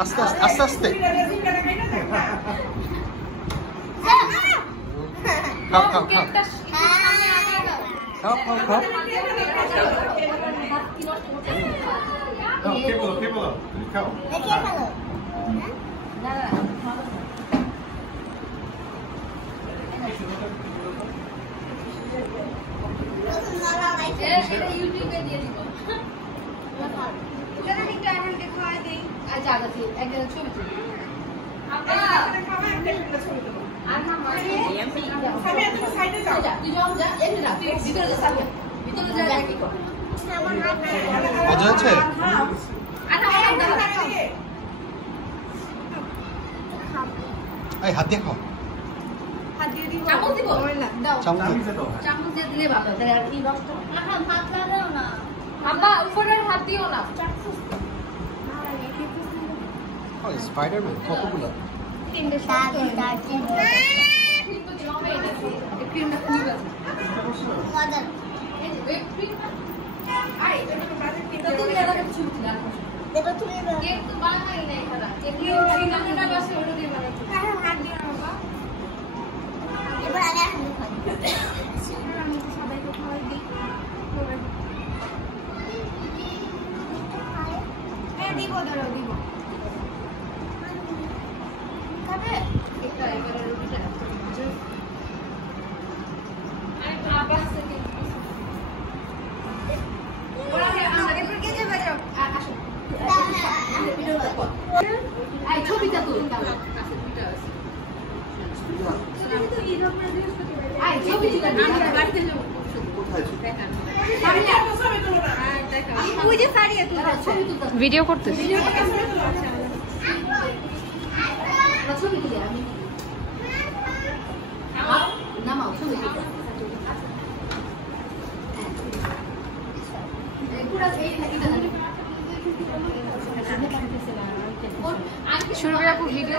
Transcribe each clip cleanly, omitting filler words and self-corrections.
আস্তে আস্তে আস্তে আস্তে খাও খাও খাও খাও খাও খাও খেয়ে বলো খাও ইউটিউবে দিয়ে দিব এখানে একটা আনন্দে খাওয়া দেই আচ্ছা আচ্ছা একদম ছবি তুলি আপনি খাওয়া একটা ছবি তুলো আর মামা আমি তুমি সাইডে যাও তুই যাও যা এমনি না তুই ভিতরে যা সামনে ভিতরে যা কি কর মজা হচ্ছে আটা আটা এই হাত দিয়ে খাও হাত দিয়ে দিব চামচ দিব দাও চামচ দিয়ে দিলে ভালো তাহলে আর কি রসটা আহা ভাত লাগাও না আব্বা উপরে হাত দিও না ও স্পাইডারম্যান কতগুলো তিনটে সাত ক্রিমটা খুবই ভালো মজার এই যে ক্রিম আই এটা বাজে ক্রিম তো তুমি লাগা কিছু দিলা দেখো তুমি কেক তো বানাই নাই খালা কেক না বাসে ওটা দিয়ে বানাই হ্যাঁ হাত দিও না বাবা এবার আগে হাত খাই আমি তো সবাইকে খাওয়াই দিই হ্যাঁ দিব দাঁড়াও দিব খাবে এটা এবারে রুটিটা আরে বাবা থেকে ওরা আমাদের এরপর কে যাবে যাও আসো আই ছবিটা তুই কাছে দুটো আছে তো এই রকম বৃহস্পতিবার আই ছবি তুই আমরা বাড়িতে যাব কোথায় দেখান আমি আর ছবি তুলব না দেখা ওই যে সারিয়ে তুই ছবি তুলতে ভিডিও করতেছ ভিডিও করতে আচ্ছা ছবি তুলি আমি নামাও ছবি তুলি পুরো এই শুরু আপু ভিডিও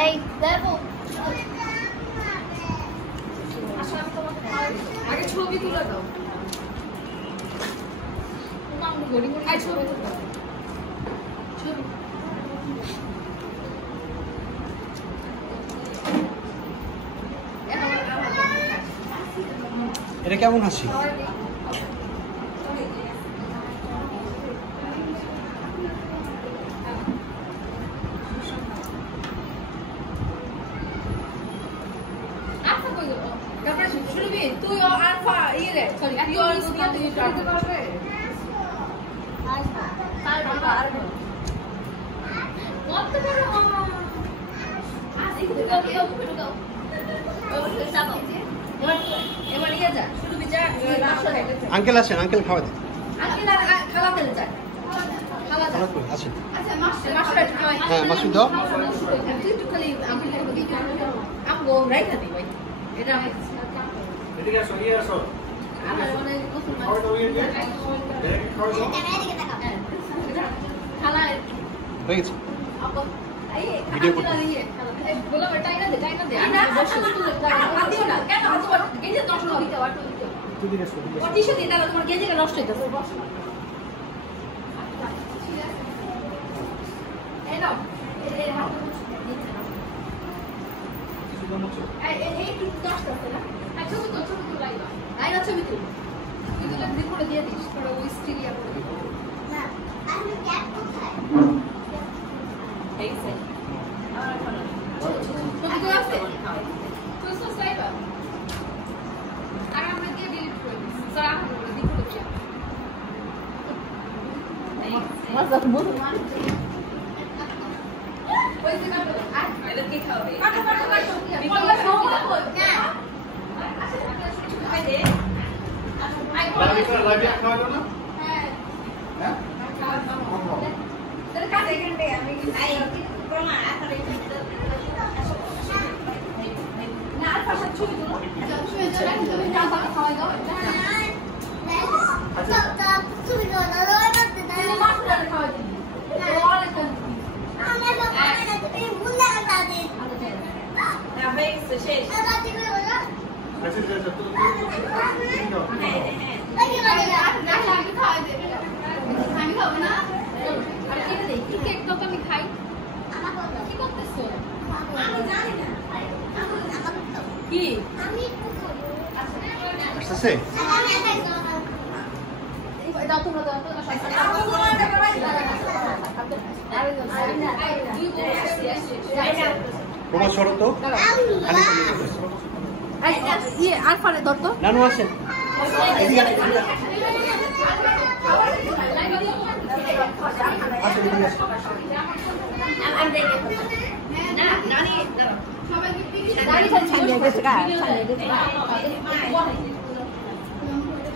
এই দেখো আগে ছবি তুলে দাও ছবি তুলে দাও ছবি এটা কেমন হাসি তুই আলফা ইয়ে সরি তুই আর তুই স্টার্ট করবে তার বাবা আর কত বড় আসি তো দাও ওই যাবো এবার ইয়ে যা শুরু যা আঙ্কেল আছেন আঙ্কেল খাওয়া দিন আজকে না খালা ফেলে যা খালা যা আছেন আচ্ছা মাস্টার হ্যাঁ মাসুদ দাও তুই একটু খালি আমগো রাইখা দি ভাই এটা আমি এদিকে আসো নিয়ে আসো আমার মানে নতুন খাওয়া দাও নিয়ে খাওয়া দাও খালা হয়ে গেছে আপা এই ভিডিও করতে বলো টাইনা দে না বসো দিও না কেন তোমার গেজে নষ্ট হইতে অটো দিতে এদিকে আসো ও টিস্যু দিয়ে দাও তোমার গেজে নষ্ট হইতেছে বসো এই নাও এই হাত এই একটু কষ্ট আছে না আচ্ছা ছবি তো লাইবা ছবি তুল এগুলো রিপোর্টে দিয়ে দিস তোরা ওই স্টিরিয়া করে দিবি না আমি ক্যাপ কোথায় এই সাই ছবি তো আছে তুই সো লাইবা আর আমরা দিয়ে ডিলিট করে দিস স্যার আমরা রিপোর্টে চাই মজা বল হয়েছে কাটো আর এটা কি খাবে কাটো কাটো কাটো বললা সব না খাই দে লাইভে খাওয়ালো না হ্যাঁ হ্যাঁ তাহলে কাটে ঘন্টে আমি আই প্রমা আকারে না আর পাশে ছবি তুলো ছবি তুলো তুমি টাকা খাওয়াই দাও তুমি মাছটা খাওয়াই দিবি অনেক না হয়ে গেছে শেষ আচ্ছা আচ্ছা তো আমি খাওয়াই দেবে আমি খাবো না আর কেটে দেই কি কেক তো আমি খাই কি করতেছো কি আসতেছে দাও তোমরা দাও তো প্রমা সরো তো আর পারে ধর তো নানু আসেন এদিকে আসেন, এদিকে আসেন। আসেন, এদিকে আসেন। না নানি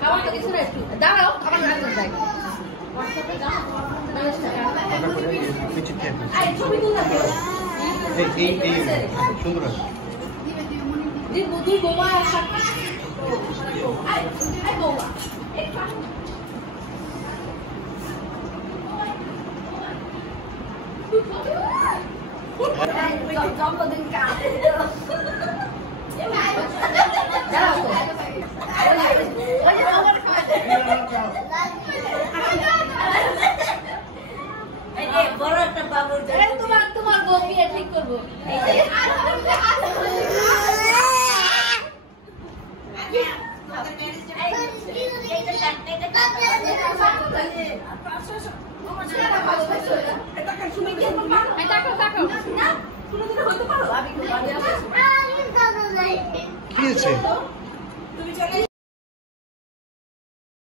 খাবার তো কিছু নাই দাঁড়াও আমার লাগবে যাই অর্ডার করে নিচে খেয়ে নেন। ছবি তুলতে এই সুন্দর আছে দুই বৌমা আই বৌমা জন্মদিন কাটে এই যে বড় একটা বাবুর তোমার বউ বিয়ে ঠিক করবো কি হয়েছে